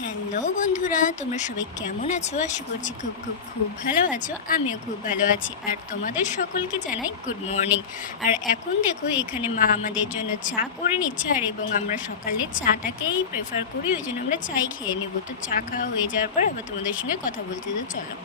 Hello বন্ধুরা, তোমরা সবাই কেমন আছো? আশা করছি খুব খুব খুব ভালো আছো। আমিও খুব ভালো আছি। আর তোমাদের সকলকে জানাই গুড মর্নিং। আর এখন দেখো এখানে মা আমাদের জন্য চা করে নিচ্ছে, আর এবং আমরা সকালে চাটাকেই প্রেফার করি, ওই জন্য আমরা চাই খেয়ে নেবো। তো চা খাওয়া হয়ে যাওয়ার পর আবার তোমাদের সঙ্গে কথা বলতে, তো চলো।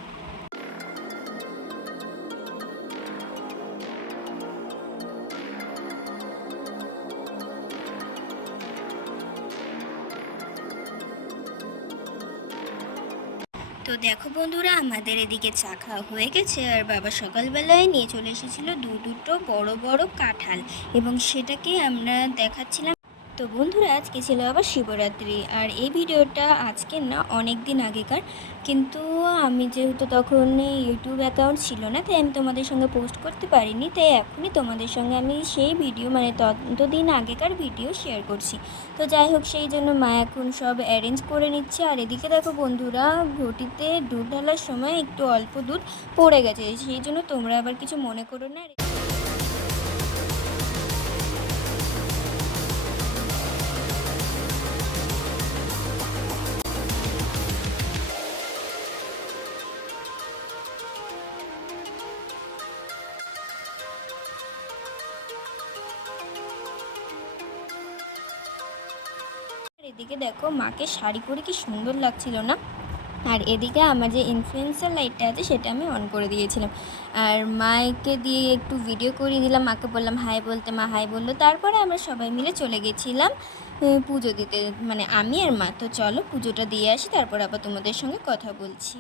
তো দেখো বন্ধুরা, আমাদের এদিকে চা খাওয়া হয়ে গেছে, আর বাবা সকালবেলায় নিয়ে চলে এসেছিলো দুটো বড় বড় কাঁঠাল, এবং সেটাকে আমরা দেখাচ্ছিলাম। তো বন্ধুরা, আজকে ছিল আবার শিবরাত্রি, আর এই ভিডিওটা আজকের না, অনেক দিন আগেকার। কিন্তু আমি যেহেতু তখন ইউটিউব অ্যাকাউন্ট ছিল না, তাই আমি তোমাদের সঙ্গে পোস্ট করতে পারিনি, তাই এখনই তোমাদের সঙ্গে আমি সেই ভিডিও, মানে ততদিন আগেকার ভিডিও শেয়ার করছি। তো যাই হোক, সেই জন্য মা এখন সব অ্যারেঞ্জ করে নিচ্ছে। আর এদিকে দেখো বন্ধুরা, ঘটিতে দুধ ঢালার সময় একটু অল্প দুধ পড়ে গেছে, সেই জন্য তোমরা আবার কিছু মনে করো না। এদিকে দেখো মাকে শাড়ি পরে কি সুন্দর লাগছিল না। আর এদিকে আমার যে ইনফ্লুয়েন্সার লাইটটা আছে সেটা আমি অন করে দিয়েছিলাম, আর মাকে দিয়ে একটু ভিডিও করিয়ে দিলাম। মাকে বললাম হাই বলতে, মা হাই বললো। তারপরে আমরা সবাই মিলে চলে গেছিলাম পুজো দিতে, মানে আমি আর মা। তো চলো পুজোটা দিয়ে আসি, তারপর আবার তোমাদের সঙ্গে কথা বলছি।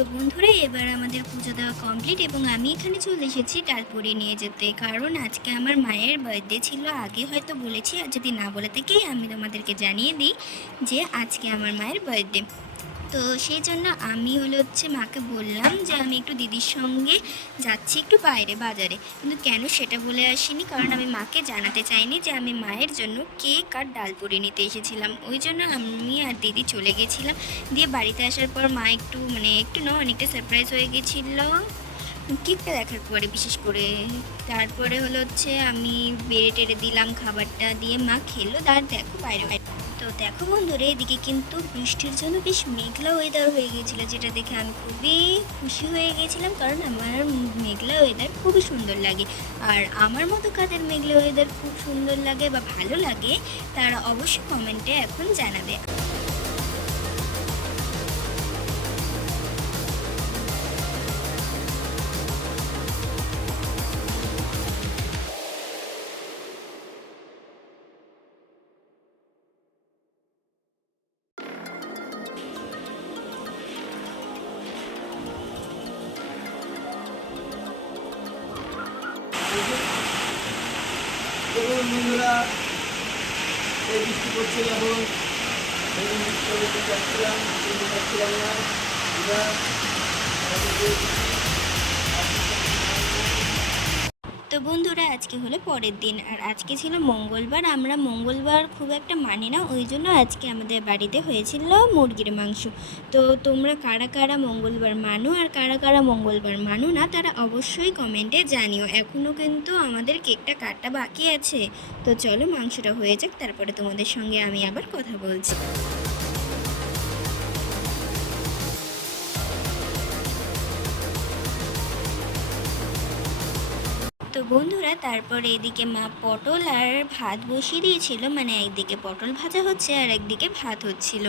তো বন্ধুরা, এবার আমাদের পুজো দেওয়া কমপ্লিট, এবং আমি এখানে চলে এসেছি ডালপুরি নিয়ে যেতে, কারণ আজকে আমার মায়ের বার্থডে ছিল। আগে হয়তো বলেছি, আর যদি না বলে থেকেই আমি তোমাদেরকে জানিয়ে দিই যে আজকে আমার মায়ের বার্থডে। তো সেই জন্য আমি হচ্ছে মাকে বললাম যে আমি একটু দিদির সঙ্গে যাচ্ছি একটু বাইরে বাজারে, কিন্তু কেন সেটা বলে আসিনি, কারণ আমি মাকে জানাতে চাইনি যে আমি মায়ের জন্য কেক আর ডালপুরি নিতে এসেছিলাম। ওই জন্য আমি আর দিদি চলে গেছিলাম। দিয়ে বাড়িতে আসার পর মা একটু, মানে একটু না, অনেকটা সারপ্রাইজ হয়ে গেছিলো কেকটা দেখার পরে, বিশেষ করে। তারপরে হচ্ছে আমি বেড়ে টেড়ে দিলাম খাবারটা, দিয়ে মা খেলো। আর দেখো বাইরে বাইরে, তো দেখো বন্ধুরা, এদিকে কিন্তু বৃষ্টির জন্য বেশ মেঘলা ওয়েদার হয়ে গিয়েছিলো, যেটা দেখে আমি খুবই খুশি হয়ে গেছিলাম, কারণ আমার মেঘলা ওয়েদার খুবই সুন্দর লাগে। আর আমার মতো কাদের মেঘলা ওয়েদার খুব সুন্দর লাগে বা ভালো লাগে, তারা অবশ্যই কমেন্টে এখন জানাবে। দেখুন বন্ধুরা, এই বৃষ্টি পড়ছে এখন, যাচ্ছিলাম না আমরা। তো বন্ধুরা, আজকে হলো পরের দিন, আর আজকে ছিল মঙ্গলবার। আমরা মঙ্গলবার খুব একটা মানি না, ওই জন্য আজকে আমাদের বাড়িতে হয়েছিল মুরগির মাংস। তো তোমরা কারা কারা মঙ্গলবার মানো আর কারা কারা মঙ্গলবার মানো না, তারা অবশ্যই কমেন্টে জানিও। এখনও কিন্তু আমাদের কেকটা কাটা বাকি আছে। তো চলো মাংসটা হয়ে যাক, তারপরে তোমাদের সঙ্গে আমি আবার কথা বলছি। তো বন্ধুরা, তারপরে এদিকে মা পটল আর ভাত বসিয়ে দিয়েছিল, মানে একদিকে পটল ভাজা হচ্ছে আর একদিকে ভাত হচ্ছিল।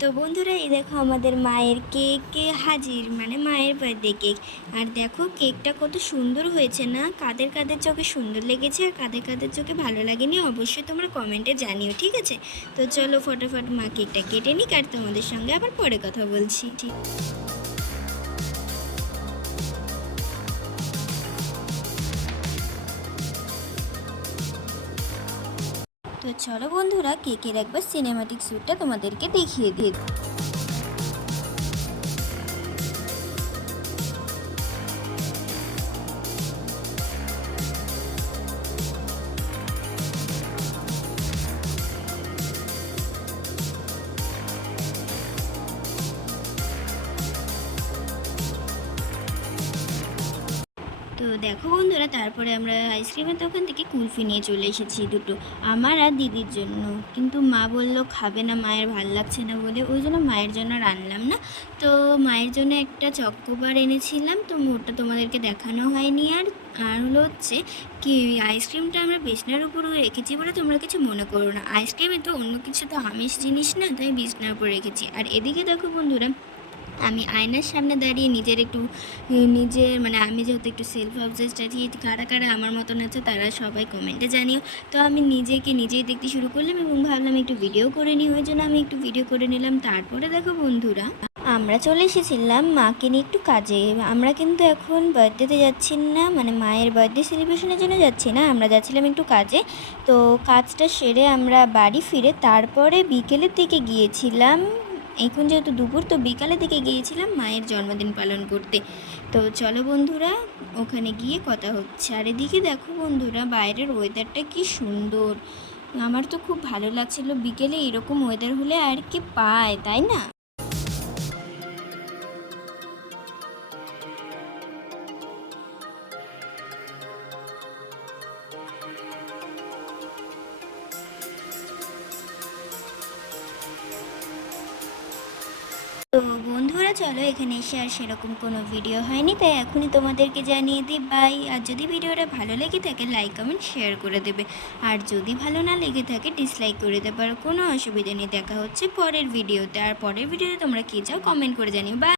তো বন্ধুরা এই দেখো আমাদের মায়ের কেক হাজির, মানে মায়ের বার্থডে কেক। আর দেখো কেকটা কত সুন্দর হয়েছে না? কাদের কাদের চোখে সুন্দর লেগেছে আর কাদের কাদের চোখে ভালো লাগেনি অবশ্যই তোমরা কমেন্টে জানিও, ঠিক আছে? তো চলো ফটাফট মা কেকটা কেটে নিক আর তোমাদের সঙ্গে আবার পরে কথা বলছি। ঠিক। তো চলো বন্ধুরা কেকের একবার সিনেমাটিক শ্যুটটা তোমাদেরকে দেখিয়ে দিই। তো দেখো বন্ধুরা তারপরে আমরা আইসক্রিমের দোকান থেকে কুলফি নিয়ে চলে এসেছি দুটো, আমার আর দিদির জন্য। কিন্তু মা বললো খাবে না, মায়ের ভাল লাগছে না বলে, ওই জন্য মায়ের জন্য আর আনলাম না। তো মায়ের জন্য একটা চকোবার এনেছিলাম, তো ওটা তোমাদেরকে দেখানো হয়নি। আর আর হলো হচ্ছে কি আইসক্রিমটা আমরা বিছনার উপরে রেখেছি বলে তোমরা কিছু মনে করো না, আইসক্রিমে তো অন্য কিছু তো আমিষ জিনিস না, তাই বিছনার উপরে রেখেছি। আর এদিকে দেখো বন্ধুরা আমি আয়নার সামনে দাঁড়িয়ে নিজের একটু নিজের মানে আমি যেহেতু একটু সেলফ অবসেসড আছি, কারা কারা আমার মতন আছে তারা সবাই কমেন্টে জানিও। তো আমি নিজেকে নিজেই দেখতে শুরু করলাম এবং ভাবলাম একটু ভিডিও করে নিই, ওই জন্য আমি একটু ভিডিও করে নিলাম। তারপরে দেখো বন্ধুরা আমরা চলে এসেছিলাম মাকে নিয়ে একটু কাজে। আমরা কিন্তু এখন বার্থডেতে যাচ্ছি না, মানে মায়ের বার্থডে সেলিব্রেশনের জন্য যাচ্ছি না, আমরা যাচ্ছিলাম একটু কাজে। তো কাজটা সেরে আমরা বাড়ি ফিরে তারপরে বিকেলের দিকে গিয়েছিলাম, এখন যেহেতু দুপুর তো বিকালের দিকে গিয়েছিলাম মায়ের জন্মদিন পালন করতে। তো চলো বন্ধুরা ওখানে গিয়ে কথা হচ্ছে। আর এদিকে দেখো বন্ধুরা বাইরের ওয়েদারটা কি সুন্দর, আমার তো খুব ভালো লাগছিল। বিকেলে এরকম ওয়েদার হলে আর কি পায়, তাই না? তো বন্ধুরা চলো এখানে এসে আর সেরকম কোনো ভিডিও হয়নি, তাই এখনই তোমাদেরকে জানিয়ে দিই বাই। আর যদি ভিডিওটা ভালো লেগে থাকে লাইক কমেন্ট শেয়ার করে দেবে, আর যদি ভালো না লেগে থাকে ডিসলাইক করে দেবে। আর কোনো অসুবিধা নেই, দেখা হচ্ছে পরের ভিডিওতে। আর পরের ভিডিওতে তোমরা কী চাও কমেন্ট করে জানিও। বাই।